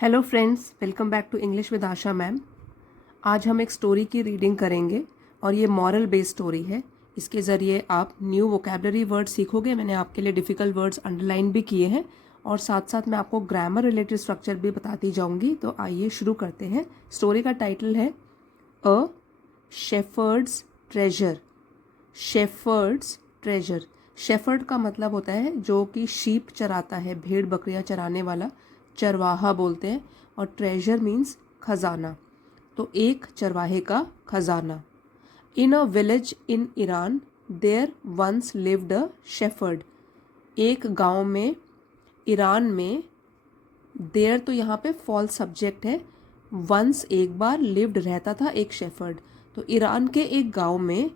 Hello friends, welcome back to English with Asha ma'am. आज हम एक स्टोरी की रीडिंग करेंगे और ये मॉरल बेस्ड स्टोरी है। इसके ज़रिए आप न्यू वोकेबलरी वर्ड सीखोगे। मैंने आपके लिए डिफ़िकल्ट वर्ड्स अंडरलाइन भी किए हैं और साथ साथ मैं आपको ग्रामर रिलेटेड स्ट्रक्चर भी बताती जाऊंगी। तो आइए शुरू करते हैं। स्टोरी का टाइटल है a shepherd's treasure. Shepherd's treasure. Shepherd का मतलब होता है जो कि शीप चराता है, भेड़ बकरियां चराने वाला, चरवाहा बोलते हैं। और ट्रेजर मीन्स खजाना। तो एक चरवाहे का खजाना। In a village in Iran there once lived a shepherd. एक गांव में, ईरान में, देयर तो यहाँ पे फॉल्स सब्जेक्ट है। वंस एक बार, लिव्ड रहता था एक शेफर्ड। तो ईरान के एक गांव में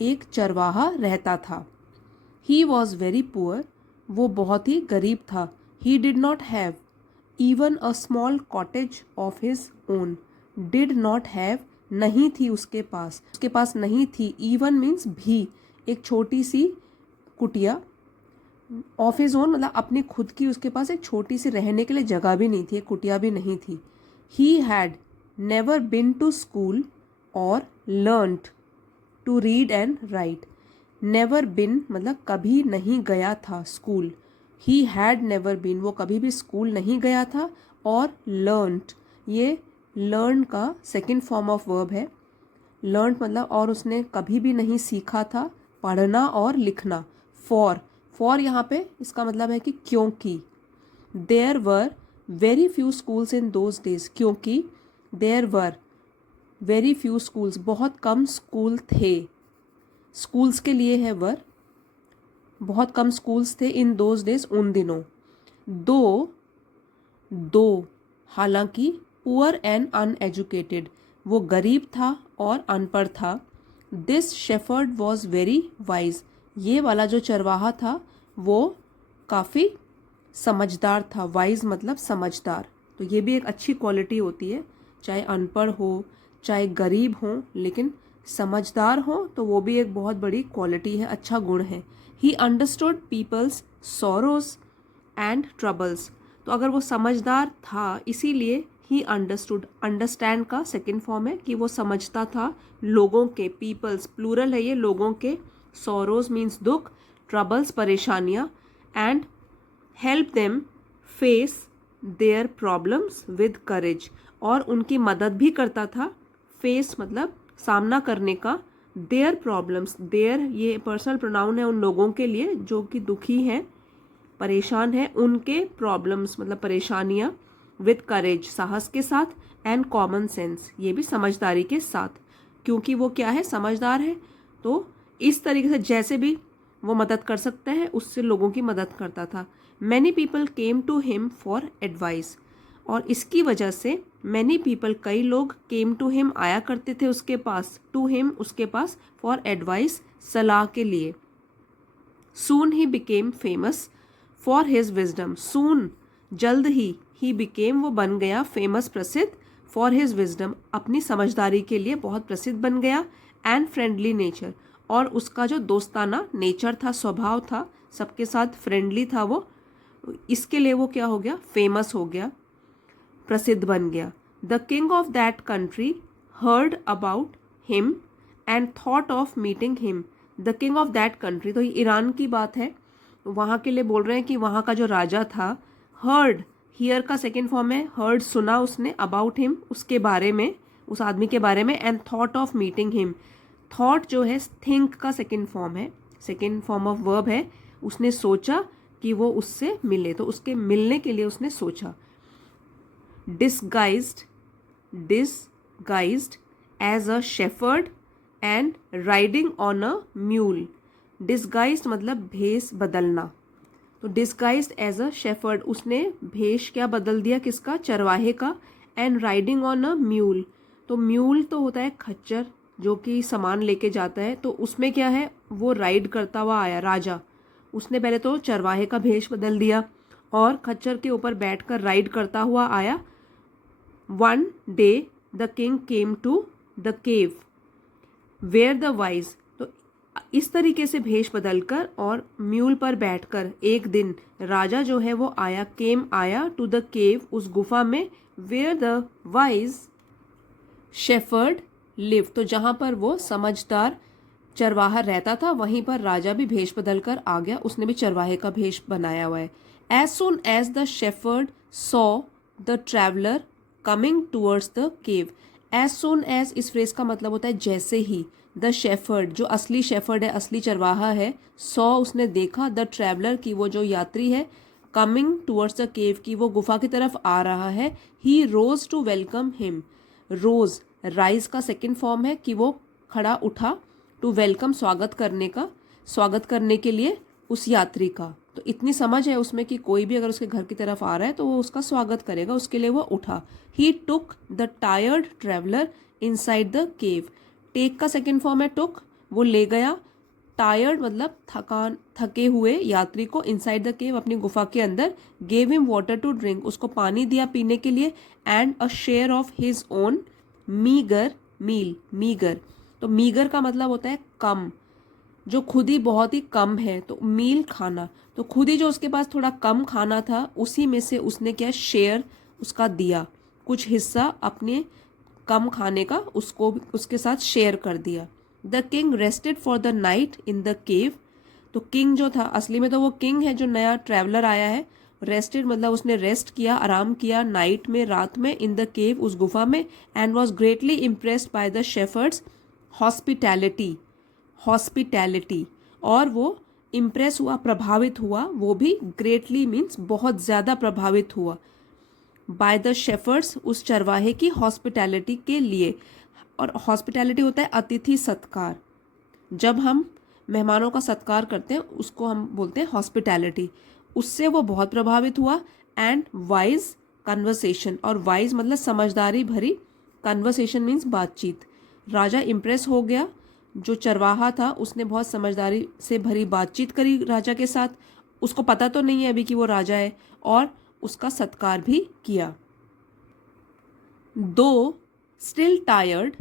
एक चरवाहा रहता था। He was very poor. वो बहुत ही गरीब था। He did not have even a small cottage of his own. Did not have नहीं थी उसके पास नहीं थी। इवन मीन्स भी, एक छोटी सी कुटिया। ऑफ हिज ओन मतलब अपनी खुद की, उसके पास एक छोटी सी रहने के लिए जगह भी नहीं थी, एक कुटिया भी नहीं थी। He had never been to school और learned to read and write. Never been मतलब कभी नहीं गया था school. He had never been, वो कभी भी स्कूल नहीं गया था। और लर्नड, ये लर्न का सेकेंड फॉर्म ऑफ वर्ब है। लर्न मतलब और उसने कभी भी नहीं सीखा था पढ़ना और लिखना। फॉर यहाँ पे इसका मतलब है कि क्योंकि। There were very few schools in those days. क्योंकि there were very few schools, बहुत कम स्कूल थे। स्कूल्स के लिए है वर। बहुत कम स्कूल्स थे इन दोज डेज, उन दिनों। दो हालांकि पुअर एंड अनएजुकेटेड, वो गरीब था और अनपढ़ था। This shepherd was very wise, ये वाला जो चरवाहा था वो काफ़ी समझदार था। वाइज मतलब समझदार। तो ये भी एक अच्छी क्वालिटी होती है, चाहे अनपढ़ हो चाहे गरीब हो, लेकिन समझदार हो तो वो भी एक बहुत बड़ी क्वालिटी है, अच्छा गुण है। He understood peoples sorrows and troubles. तो अगर वो समझदार था इसीलिए ही अंडरस्टूड, अंडरस्टैंड का सेकेंड फॉर्म है कि वो समझता था लोगों के, पीपल्स प्लूरल है ये, लोगों के। सॉरोज मीन्स दुख, ट्रबल्स परेशानियां, and help them face their problems with courage, और उनकी मदद भी करता था। फेस मतलब सामना करने का, देयर प्रॉब्लम्स, देयर ये पर्सनल प्रोनाउन है उन लोगों के लिए जो कि दुखी हैं, परेशान है, उनके प्रॉब्लम्स मतलब परेशानियां, विद करेज साहस के साथ, एंड कॉमन सेंस ये भी समझदारी के साथ। क्योंकि वो क्या है, समझदार है, तो इस तरीके से जैसे भी वो मदद कर सकते हैं उससे लोगों की मदद करता था। Many people came to him for advice, और इसकी वजह से मैनी पीपल कई लोग, केम टू हिम आया करते थे उसके पास, टू हिम उसके पास, फॉर एडवाइस सलाह के लिए। Soon he became famous for his wisdom. Soon जल्द ही बिकेम वो बन गया, फेमस प्रसिद्ध, फॉर हिज विजडम अपनी समझदारी के लिए बहुत प्रसिद्ध बन गया, एंड फ्रेंडली नेचर और उसका जो दोस्ताना नेचर था, स्वभाव था, सबके साथ फ्रेंडली था वो, इसके लिए वो क्या हो गया, फेमस हो गया, प्रसिद्ध बन गया। The king of that country heard about him and thought of meeting him. The king of that country, तो ये ईरान की बात है, वहाँ के लिए बोल रहे हैं कि वहाँ का जो राजा था। हर्ड, हियर का सेकेंड फॉर्म है, हर्ड सुना उसने, अबाउट हिम उसके बारे में, उस आदमी के बारे में, and thought of meeting him. Thought जो है थिंक का सेकेंड फॉर्म है, सेकेंड फॉर्म ऑफ वर्ब है। उसने सोचा कि वो उससे मिले, तो उसके मिलने के लिए उसने सोचा। Disguised, disguised as a shepherd and riding on a mule. Disguised मतलब भेष बदलना, तो डिसगाइज्ड एज अ शेफर्ड, उसने भेष क्या बदल दिया, किसका, चरवाहे का। And riding on a mule, तो म्यूल तो होता है खच्चर जो कि सामान लेके जाता है, तो उसमें क्या है, वो राइड करता हुआ आया राजा। उसने पहले तो चरवाहे का भेष बदल दिया और खच्चर के ऊपर बैठकर राइड करता हुआ आया। One day the king came to the cave where the wise, तो इस तरीके से भेष बदलकर और म्यूल पर बैठकर एक दिन राजा जो है वो आया टू द केव, उस गुफा में, where the wise shepherd live, तो जहां पर वो समझदार चरवाहा रहता था वहीं पर राजा भी भेष बदलकर आ गया, उसने भी चरवाहे का भेष बनाया हुआ है। As soon as the shepherd saw the traveller coming towards the cave, as soon as इस फ्रेज का मतलब होता है जैसे ही, द शेफर्ड जो असली शेफर्ड है, असली चरवाहा है, सॉ उसने देखा, द ट्रैवलर की वो जो यात्री है, कमिंग टूवर्ड्स द केव की वो गुफा की तरफ आ रहा है, he rose to welcome him, rose rise का सेकंड फॉर्म है कि वो खड़ा उठा, टू वेलकम स्वागत करने के लिए उस यात्री का। तो इतनी समझ है उसमें कि कोई भी अगर उसके घर की तरफ आ रहा है तो वो उसका स्वागत करेगा, उसके लिए वो उठा। He took the tired traveller inside the cave, take का सेकेंड फॉर्म है टुक, वो ले गया, टायर्ड मतलब थके हुए यात्री को, इनसाइड द केव अपनी गुफा के अंदर, gave him water to drink उसको पानी दिया पीने के लिए, and a share of his own meagre meal, meagre तो मीगर का मतलब होता है कम, जो खुद ही बहुत ही कम है, तो मील खाना, तो खुद ही जो उसके पास थोड़ा कम खाना था उसी में से उसने क्या शेयर उसका दिया, कुछ हिस्सा अपने कम खाने का उसको उसके साथ शेयर कर दिया। The king rested for the night in the cave, तो किंग जो था असली में तो वो किंग है जो नया ट्रैवलर आया है, रेस्टेड मतलब उसने रेस्ट किया, आराम किया, नाइट में रात में, इन द केव उस गुफा में, and was greatly impressed by the shepherd's hospitality, और वो इम्प्रेस हुआ, प्रभावित हुआ, वो भी ग्रेटली मीन्स बहुत ज़्यादा प्रभावित हुआ, बाय द शेफर्ड्स उस चरवाहे की हॉस्पिटैलिटी के लिए, और हॉस्पिटैलिटी होता है अतिथि सत्कार, जब हम मेहमानों का सत्कार करते हैं उसको हम बोलते हैं हॉस्पिटैलिटी, उससे वो बहुत प्रभावित हुआ, एंड वाइज कन्वर्सेशन, और वाइज मतलब समझदारी भरी, कन्वर्सेशन मीन्स बातचीत, राजा इम्प्रेस हो गया, जो चरवाहा था उसने बहुत समझदारी से भरी बातचीत करी राजा के साथ, उसको पता तो नहीं है अभी कि वो राजा है, और उसका सत्कार भी किया। Though still tired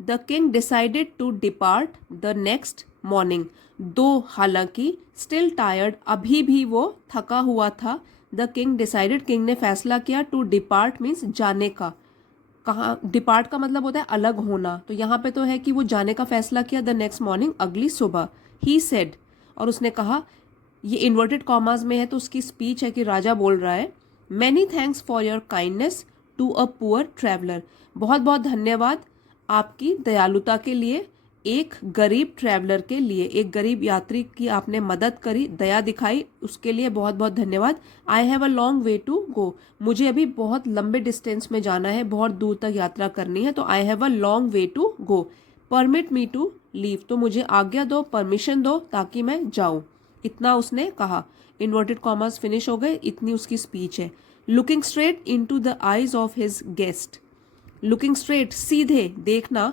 the king decided to depart the next morning, though हालांकि स्टिल टायर्ड अभी भी वो थका हुआ था, द किंग डिसाइडेड किंग ने फैसला किया, टू डिपार्ट मीन्स जाने का, कहाँ डिपार्ट का मतलब होता है अलग होना, तो यहाँ पे तो है कि वो जाने का फैसला किया, द नेक्स्ट मॉर्निंग अगली सुबह, ही सेड और उसने कहा, ये इन्वर्टेड कॉमास में है तो उसकी स्पीच है कि राजा बोल रहा है, many thanks for your kindness to a poor traveller, बहुत बहुत धन्यवाद आपकी दयालुता के लिए, एक गरीब ट्रैवलर के लिए, एक गरीब यात्री की आपने मदद करी, दया दिखाई, उसके लिए बहुत बहुत धन्यवाद। I have a long way to go, मुझे अभी बहुत लंबे डिस्टेंस में जाना है, बहुत दूर तक यात्रा करनी है, तो I have a long way to go, permit me to leave, तो मुझे आज्ञा दो, परमिशन दो ताकि मैं जाऊं, इतना उसने कहा। इन्वर्टेड कॉमर्स फिनिश हो गए, इतनी उसकी स्पीच है। Looking straight into the eyes of his guest, looking straight सीधे देखना,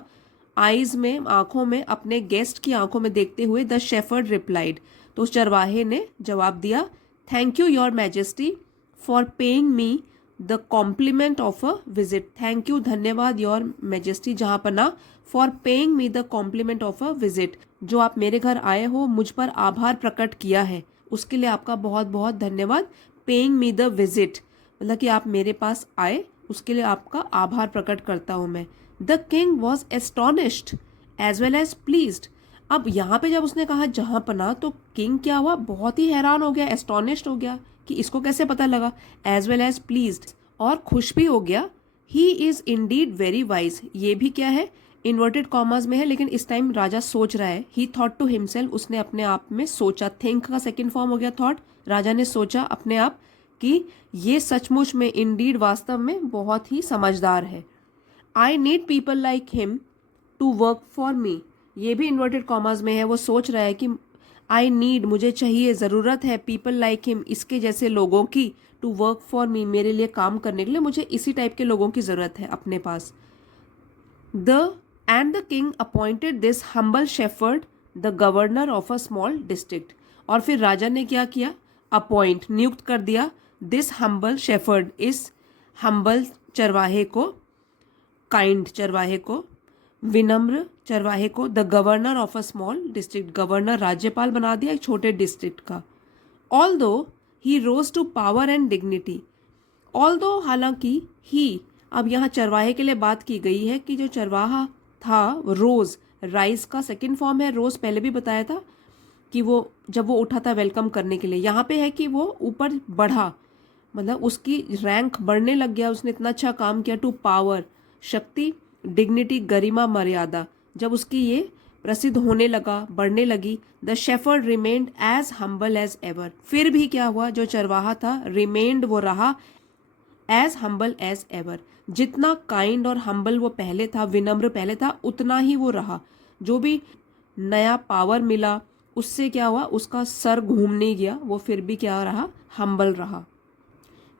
आईज में आंखों में, अपने गेस्ट की आंखों में देखते हुए, द शेफर्ड रिप्लाइड, तो उस चरवाहे ने जवाब दिया, thank you your majesty for paying me the compliment of a visit, thank you धन्यवाद योर मैजेस्टी जहाँ पर ना, for paying me the compliment of a visit, जो आप मेरे घर आए हो, मुझ पर आभार प्रकट किया है, उसके लिए आपका बहुत बहुत धन्यवाद। पेइंग मी द विजिट मतलब कि आप मेरे पास आए, उसके लिए आपका आभार प्रकट करता हूँ मैं। The king was astonished as well as pleased, अब यहाँ पे जब उसने कहा जहाँ पना, तो किंग क्या हुआ, बहुत ही हैरान हो गया, एस्टोनिश्ड हो गया कि इसको कैसे पता लगा, एज वेल एज प्लीज्ड और खुश भी हो गया। He is Indeed very wise, ये भी क्या है इन्वर्टेड कॉमर्स में है, लेकिन इस टाइम राजा सोच रहा है। ही थॉट टू हिमसेल्फ, उसने अपने आप में सोचा, थिंक का सेकेंड फॉर्म हो गया थॉट, राजा ने सोचा अपने आप कि ये सचमुच में इंडीड वास्तव में बहुत ही समझदार है। I need people like him to work for me, ये भी इन्वर्टेड कॉमर्स में है, वो सोच रहा है कि आई नीड मुझे चाहिए, ज़रूरत है, पीपल लाइक हिम इसके जैसे लोगों की, टू वर्क फॉर मी मेरे लिए काम करने के लिए मुझे इसी टाइप के लोगों की ज़रूरत है अपने पास। And the king appointed this humble shepherd the governor of a small district, और फिर राजा ने क्या किया, अपॉइंट नियुक्त कर दिया, दिस हम्बल शेफर्ड इस हम्बल चरवाहे को, काइंड चरवाहे को, विनम्र चरवाहे को the governor of a small district, governor राज्यपाल बना दिया एक छोटे डिस्ट्रिक्ट का। Although he rose to power and dignity, although हालांकि ही, अब यहाँ चरवाहे के लिए बात की गई है कि जो चरवाहा था रोज, राइस का सेकंड फॉर्म है रोज, पहले भी बताया था कि वो जब वो उठा था वेलकम करने के लिए, यहाँ पे है कि वो ऊपर बढ़ा, मतलब उसकी रैंक बढ़ने लग गया, उसने इतना अच्छा काम किया। टू पावर शक्ति, डिग्निटी गरिमा मर्यादा, जब उसकी ये प्रसिद्ध होने लगा, बढ़ने लगी। The shepherd remained as humble as ever, फिर भी क्या हुआ, जो चरवाहा था रिमेन्ड वो रहा एज हम्बल एज एवर, जितना काइंड और हम्बल वो पहले था, विनम्र पहले था, उतना ही वो रहा। जो भी नया पावर मिला उससे क्या हुआ, उसका सर घूम नहीं गया, वो फिर भी क्या रहा, हम्बल रहा।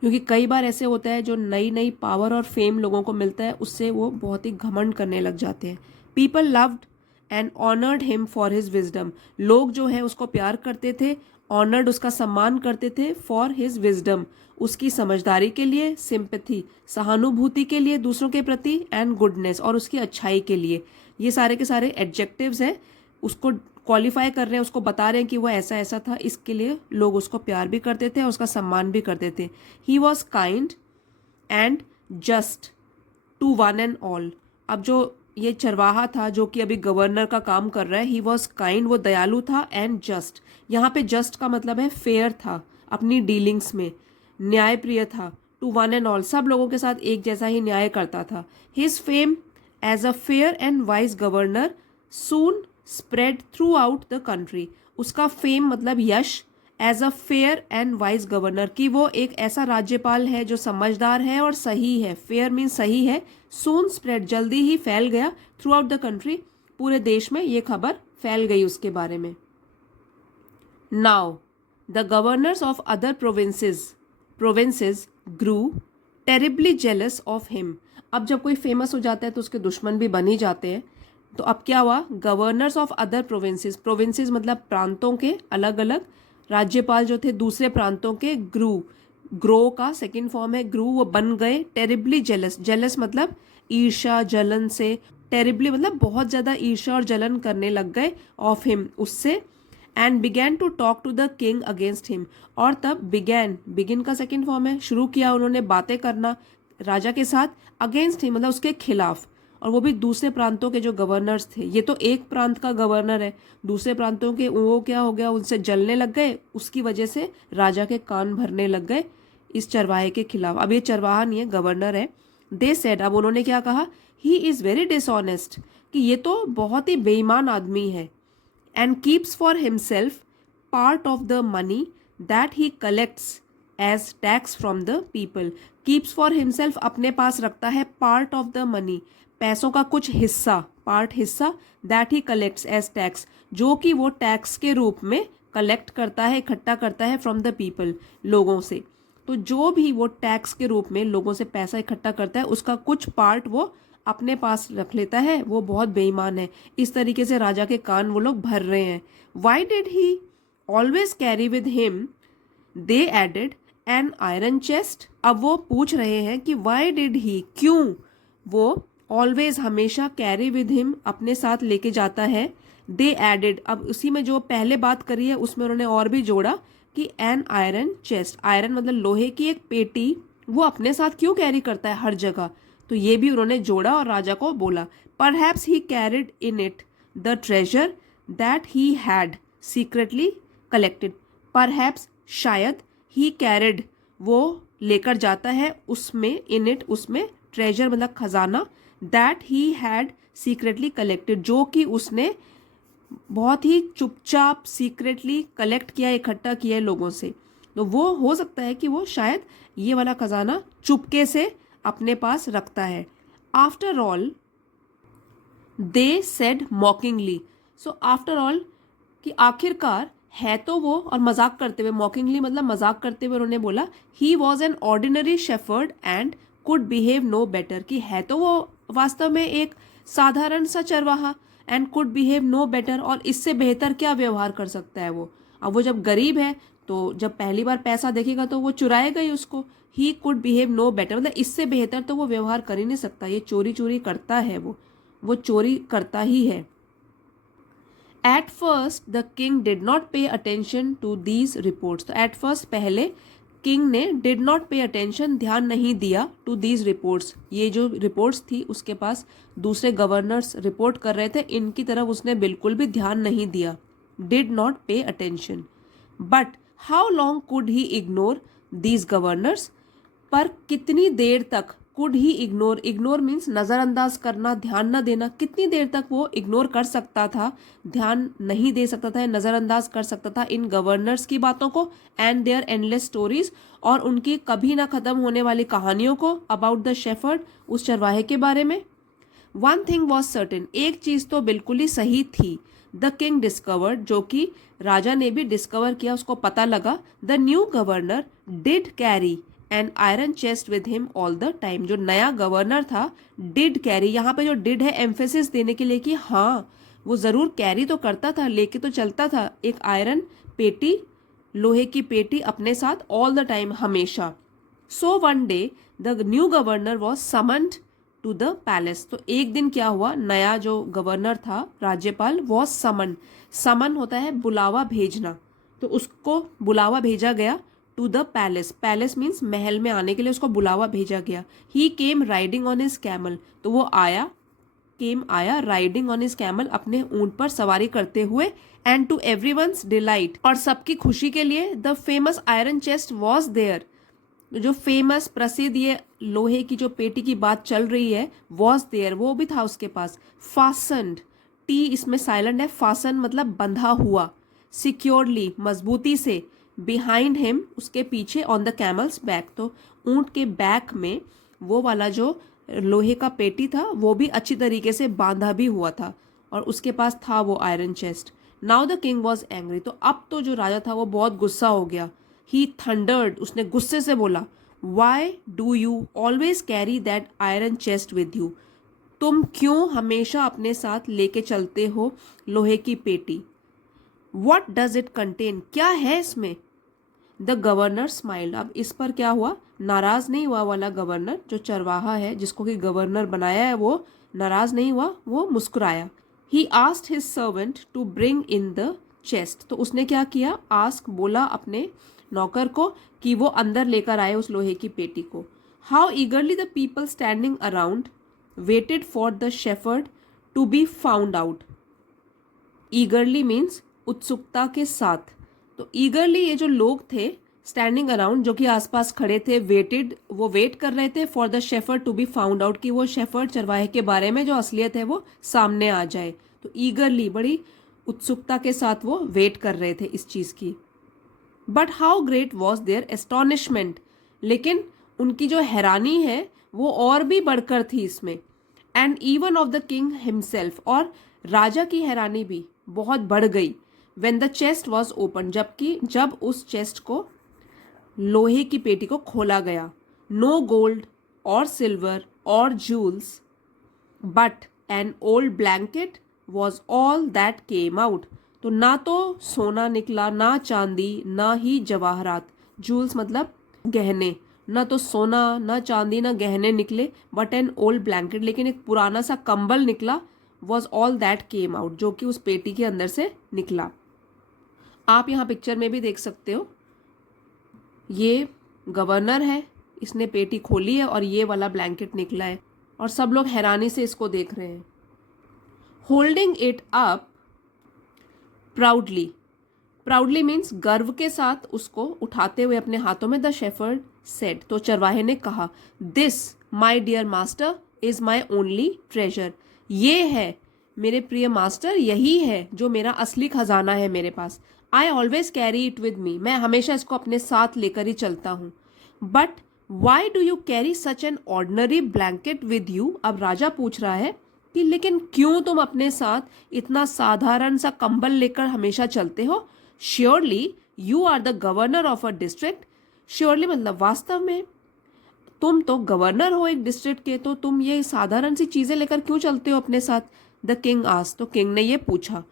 क्योंकि कई बार ऐसे होता है जो नई नई पावर और फेम लोगों को मिलता है उससे वो बहुत ही घमंड करने लग जाते हैं। People loved and honoured him for his wisdom, लोग जो है उसको प्यार करते थे, ऑनर्ड उसका सम्मान करते थे, फॉर हिज विजडम उसकी समझदारी के लिए, सिंपैथी सहानुभूति के लिए दूसरों के प्रति, एंड गुडनेस और उसकी अच्छाई के लिए। ये सारे के सारे एडजेक्टिव्स हैं, उसको क्वालिफाई कर रहे हैं, उसको बता रहे हैं कि वो ऐसा ऐसा था, इसके लिए लोग उसको प्यार भी करते थे और उसका सम्मान भी करते थे। He was kind and just to one and all, अब जो ये चरवाहा था जो कि अभी गवर्नर का काम कर रहा है, ही वॉज काइंड वो दयालु था, एंड जस्ट, यहाँ पे जस्ट का मतलब है फेयर था अपनी डीलिंग्स में, न्यायप्रिय था। टू वन एंड ऑल, सब लोगों के साथ एक जैसा ही न्याय करता था। His fame as a fair and wise governor soon spread throughout the country, उसका फेम मतलब यश, as a fair and wise governor, कि वो एक ऐसा राज्यपाल है जो समझदार है और सही है, फेयर मीन सही है, सून स्प्रेड जल्दी ही फैल गया, थ्रू आउट द कंट्री पूरे देश में ये खबर फैल गई उसके बारे में। Now the governors of other provinces grew terribly jealous of him, अब जब कोई फेमस हो जाता है तो उसके दुश्मन भी बन ही जाते हैं। तो अब क्या हुआ, गवर्नर्स ऑफ अदर प्रोविंसेस मतलब प्रांतों के अलग अलग राज्यपाल जो थे दूसरे प्रांतों के, ग्रो का सेकंड फॉर्म है ग्रू, वो बन गए टेरिबली जेलस मतलब ईर्ष्या जलन से, टेरिबली मतलब बहुत ज्यादा ईर्ष्या और जलन करने लग गए, ऑफ हिम उससे, and began to talk to the king against him, और तब बिगिन का सेकंड फॉर्म है, शुरू किया उन्होंने बातें करना राजा के साथ, अगेंस्ट हिम मतलब उसके खिलाफ, और वो भी दूसरे प्रांतों के जो गवर्नर्स थे, ये तो एक प्रांत का गवर्नर है, दूसरे प्रांतों के वो क्या हो गया, उनसे जलने लग गए, उसकी वजह से राजा के कान भरने लग गए इस चरवाहे के खिलाफ। अब ये चरवाहा नहीं है, गवर्नर है। दे सेड, अब उन्होंने क्या कहा, ही इज वेरी डिसऑनेस्ट, कि ये तो बहुत ही बेईमान आदमी है, and keeps for himself part of the money that he collects as tax from the people, keeps for himself अपने पास रखता है, पार्ट ऑफ द मनी पैसों का कुछ हिस्सा, पार्ट हिस्सा, that he collects as tax जो कि वो टैक्स के रूप में कलेक्ट करता है, इकट्ठा करता है, फ्रॉम द पीपल लोगों से। तो जो भी वो टैक्स के रूप में लोगों से पैसा इकट्ठा करता है उसका कुछ पार्ट वो अपने पास रख लेता है, वो बहुत बेईमान है। इस तरीके से राजा के कान वो लोग भर रहे हैं। Why did he always carry with him, they added, an iron chest, अब वो पूछ रहे हैं कि वाई डिड ही, क्यों वो ऑलवेज हमेशा कैरी विद हिम अपने साथ लेके जाता है, दे एडेड, अब उसी में जो पहले बात करी है उसमें उन्होंने और भी जोड़ा कि एन आयरन चेस्ट, आयरन मतलब लोहे की एक पेटी वो अपने साथ क्यों कैरी करता है हर जगह, तो ये भी उन्होंने जोड़ा और राजा को बोला। Perhaps he carried in it the treasure that he had secretly collected, perhaps शायद, ही कैरिड वो लेकर जाता है उसमें, इन इट उसमें, ट्रेजर मतलब खजाना, that he had secretly collected जो कि उसने बहुत ही चुपचाप सीक्रेटली कलेक्ट किया, इकट्ठा किया है लोगों से। तो वो हो सकता है कि वो शायद ये वाला खजाना चुपके से अपने पास रखता है। After all they said mockingly, so after all कि आखिरकार है तो वो, और मजाक करते हुए, मॉकिंगली मतलब मजाक करते हुए उन्होंने बोला, he was an ordinary shepherd and could behave no better, कि है तो वो वास्तव में एक साधारण सा चरवाहा, and could behave no better, और इससे बेहतर क्या व्यवहार कर सकता है वो। अब वो जब गरीब है तो जब पहली बार पैसा देखेगा तो वो चुराएगा ही उसको, he could behave no better मतलब इससे बेहतर तो वो व्यवहार कर ही नहीं सकता, ये चोरी चोरी करता है वो, वो चोरी करता ही है। At first the king did not pay attention to these reports. तो एट फर्स्ट पहले किंग ने डिड नॉट पे अटेंशन, ध्यान नहीं दिया, टू दीज रिपोर्ट्स, ये जो रिपोर्ट्स थी उसके पास दूसरे गवर्नर्स रिपोर्ट कर रहे थे, इनकी तरफ उसने बिल्कुल भी ध्यान नहीं दिया, did not pay attention. But how long could he ignore these governors, पर कितनी देर तक, could he ignore, ignore means नज़रअंदाज करना, ध्यान न देना, कितनी देर तक वो इग्नोर कर सकता था, ध्यान नहीं दे सकता था, नज़रअंदाज कर सकता था इन गवर्नर्स की बातों को, एंड देयर एंडलेस स्टोरीज, और उनकी कभी ना ख़त्म होने वाली कहानियों को, अबाउट द शेफर्ड, उस चरवाहे के बारे में। वन थिंग वॉज सर्टेन, एक चीज़ तो बिल्कुल ही सही थी, द किंग डिस्कवर्ड, जो कि राजा ने भी डिस्कवर किया, उसको पता लगा, the new governor did carry N iron chest with him all the time. जो नया गवर्नर था डिड कैरी, यहाँ पे जो डिड है एम्फेसिस देने के लिए कि हाँ वो ज़रूर कैरी तो करता था, लेके तो चलता था एक आयरन पेटी, लोहे की पेटी अपने साथ ऑल द टाइम, हमेशा। So one day the new governor was summoned to the palace. तो एक दिन क्या हुआ, नया जो गवर्नर था, राज्यपाल, वॉज समन, समन होता है बुलावा भेजना, तो उसको बुलावा भेजा गया to the palace, palace means महल में आने के लिए उसको बुलावा भेजा गया। He came riding on his camel, तो वो आया, केम आया, राइडिंग ऑन हिज कैमल, अपने ऊंट पर सवारी करते हुए, एंड टू एवरीवन्स डिलाइट, और सबकी खुशी के लिए, the famous iron chest was there, जो फेमस प्रसिद्ध ये लोहे की जो पेटी की बात चल रही है, वॉज देयर, वो भी था उसके पास, फासन्ड, टी इसमें साइलेंट है, फासन मतलब बंधा हुआ, सिक्योरली मजबूती से, बिहाइंड हिम उसके पीछे, ऑन द कैमल्स बैक, तो ऊंट के बैक में वो वाला जो लोहे का पेटी था वो भी अच्छी तरीके से बांधा भी हुआ था, और उसके पास था वो iron chest. Now the king was angry, तो अब तो जो राजा था वो बहुत गुस्सा हो गया। ही थंडर्ड, उसने गुस्से से बोला, Y do you always carry that iron chest with you, तुम क्यों हमेशा अपने साथ लेके चलते हो लोहे की पेटी। वट डज इट कंटेन, क्या है इसमें। द गवर्नर स्माइल्ड, अब इस पर क्या हुआ, नाराज नहीं हुआ वाला गवर्नर, जो चरवाहा है जिसको कि गवर्नर बनाया है, वो नाराज नहीं हुआ, वो मुस्कुराया। He asked his servant to bring in the chest, तो उसने क्या किया, आस्क बोला अपने नौकर को कि वो अंदर लेकर आए उस लोहे की पेटी को। How eagerly the people standing around waited for the shepherd to be found out. Eagerly means उत्सुकता के साथ, तो ईगरली ये जो लोग थे स्टैंडिंग अराउंड, जो कि आसपास खड़े थे, वेटेड, वो वेट कर रहे थे, for the shepherd to be found out, कि वो शेफर्ड चरवाहे के बारे में जो असलियत है वो सामने आ जाए। तो ईगरली, बड़ी उत्सुकता के साथ वो वेट कर रहे थे इस चीज़ की। But how great was their astonishment, लेकिन उनकी जो हैरानी है वो और भी बढ़कर थी इसमें। And even of the king himself, और राजा की हैरानी भी बहुत बढ़ गई। When the chest was opened, जब उस चेस्ट को, लोहे की पेटी को खोला गया, नो गोल्ड और सिल्वर और jewels, but an old blanket was all that came out, तो ना तो सोना निकला, ना चांदी, ना ही जवाहरात, जूल्स मतलब गहने, ना तो सोना ना चांदी ना गहने निकले, बट एन ओल्ड ब्लैंकेट, लेकिन एक पुराना सा कंबल निकला, was all that came out, जो कि उस पेटी के अंदर से निकला। आप यहाँ पिक्चर में भी देख सकते हो, ये गवर्नर है, इसने पेटी खोली है और ये वाला ब्लैंकेट निकला है, और सब लोग हैरानी से इसको देख रहे हैं। Holding it up proudly, proudly means गर्व के साथ उसको उठाते हुए अपने हाथों में, द शेफर्ड सेड, तो चरवाहे ने कहा, this my dear master is my only treasure, ये है मेरे प्रिय मास्टर, यही है जो मेरा असली खजाना है मेरे पास। I always carry it with me, मैं हमेशा इसको अपने साथ लेकर ही चलता हूँ। But why do you carry such an ordinary blanket with you, अब राजा पूछ रहा है कि लेकिन क्यों तुम अपने साथ इतना साधारण सा कंबल लेकर हमेशा चलते हो। Surely you are the governor of a district, surely मतलब वास्तव में तुम तो गवर्नर हो एक डिस्ट्रिक्ट के, तो तुम ये साधारण सी चीज़ें लेकर क्यों चलते हो अपने साथ। द किंग आस्क्ड, तो किंग ने ये पूछा।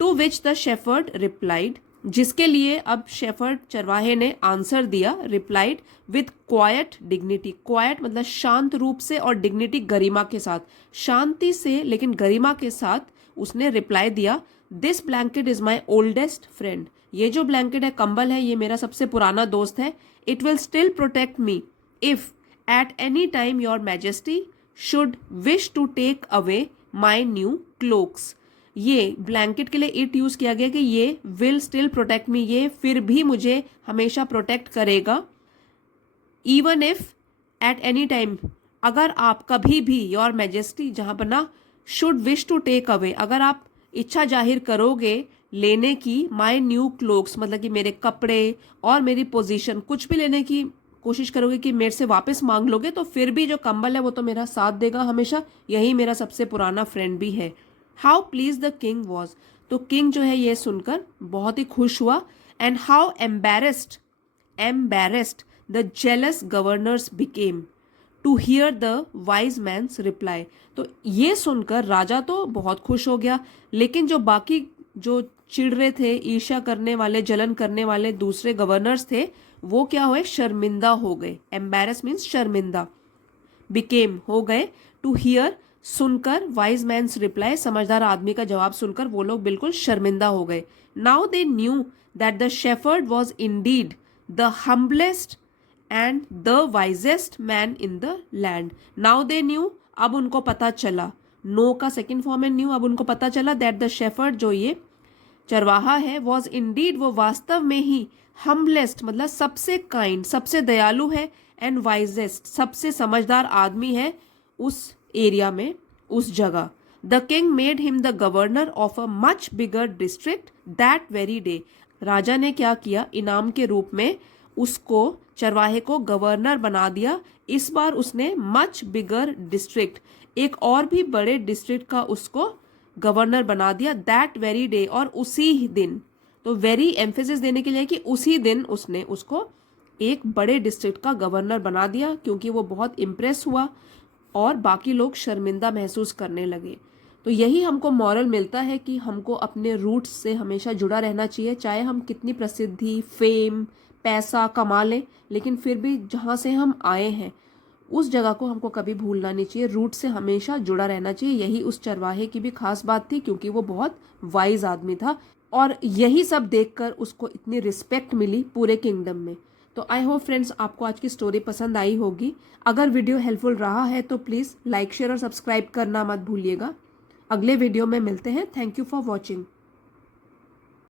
To which the shepherd replied, जिसके लिए अब शेफर्ड चरवाहे ने आंसर दिया, replied with quiet dignity. Quiet मतलब शांत रूप से, और डिग्निटी गरिमा के साथ, शांति से लेकिन गरिमा के साथ उसने रिप्लाई दिया, this blanket is my oldest friend. ये जो ब्लैंकेट है, कंबल है, ये मेरा सबसे पुराना दोस्त है। It will still protect me if at any time your majesty should wish to take away my new cloaks. ये ब्लैंकेट के लिए इट यूज किया गया कि ये विल स्टिल प्रोटेक्ट मी, ये फिर भी मुझे हमेशा प्रोटेक्ट करेगा। Even if at any time, अगर आप कभी भी, योर मैजेस्टी जहां पर ना, should wish to take away, अगर आप इच्छा जाहिर करोगे लेने की, माई न्यू क्लोक्स मतलब कि मेरे कपड़े और मेरी पोजीशन, कुछ भी लेने की कोशिश करोगे कि मेरे से वापस मांग लोगे, तो फिर भी जो कंबल है वो तो मेरा साथ देगा हमेशा, यही मेरा सबसे पुराना फ्रेंड भी है। How pleased the king was, तो किंग जो है ये सुनकर बहुत ही खुश हुआ। And how embarrassed the jealous governors became to hear the wise man's reply. तो ये सुनकर राजा तो बहुत खुश हो गया, लेकिन जो बाकी जो चिढ़ रहे थे, ईर्ष्या करने वाले, जलन करने वाले दूसरे गवर्नर्स थे, वो क्या हुए, शर्मिंदा हो गए। एम्बेरस मीन्स शर्मिंदा, बिकेम हो गए, टू हियर सुनकर, वाइज मैन्स रिप्लाई समझदार आदमी का जवाब सुनकर वो लोग बिल्कुल शर्मिंदा हो गए। Now they knew that the shepherd was Indeed the humblest and the wisest man in the land. Now they knew, अब उनको पता चला, नो का सेकेंड फॉर्म है न्यू, अब उनको पता चला दैट द शेफर्ड जो ये चरवाहा है, वॉज इंडीड वो वास्तव में ही, हम्बलेस्ट मतलब सबसे काइंड, सबसे दयालु है, एंड वाइजेस्ट सबसे समझदार आदमी है उस एरिया में, उस जगह। The king made him the governor of a much bigger district that very day. राजा ने क्या किया, इनाम के रूप में उसको, चरवाहे को गवर्नर बना दिया। इस बार उसने मच बिगर डिस्ट्रिक्ट, एक और भी बड़े डिस्ट्रिक्ट का उसको गवर्नर बना दिया, दैट वेरी डे, और उसी दिन। तो वेरी एम्फेसिस देने के लिए कि उसी दिन उसने उसको एक बड़े डिस्ट्रिक्ट का गवर्नर बना दिया, क्योंकि वो बहुत इम्प्रेस हुआ और बाकी लोग शर्मिंदा महसूस करने लगे। तो यही हमको मॉरल मिलता है कि हमको अपने रूट्स से हमेशा जुड़ा रहना चाहिए, चाहे हम कितनी प्रसिद्धि, फेम, पैसा कमा लें, लेकिन फिर भी जहाँ से हम आए हैं उस जगह को हमको कभी भूलना नहीं चाहिए, रूट से हमेशा जुड़ा रहना चाहिए। यही उस चरवाहे की भी खास बात थी, क्योंकि वो बहुत वाइज आदमी था, और यही सब देखकर उसको इतनी रिस्पेक्ट मिली पूरे किंगडम में। तो आई होप फ्रेंड्स आपको आज की स्टोरी पसंद आई होगी। अगर वीडियो हेल्पफुल रहा है तो प्लीज़ लाइक, शेयर और सब्सक्राइब करना मत भूलिएगा। अगले वीडियो में मिलते हैं। Thank you for watching.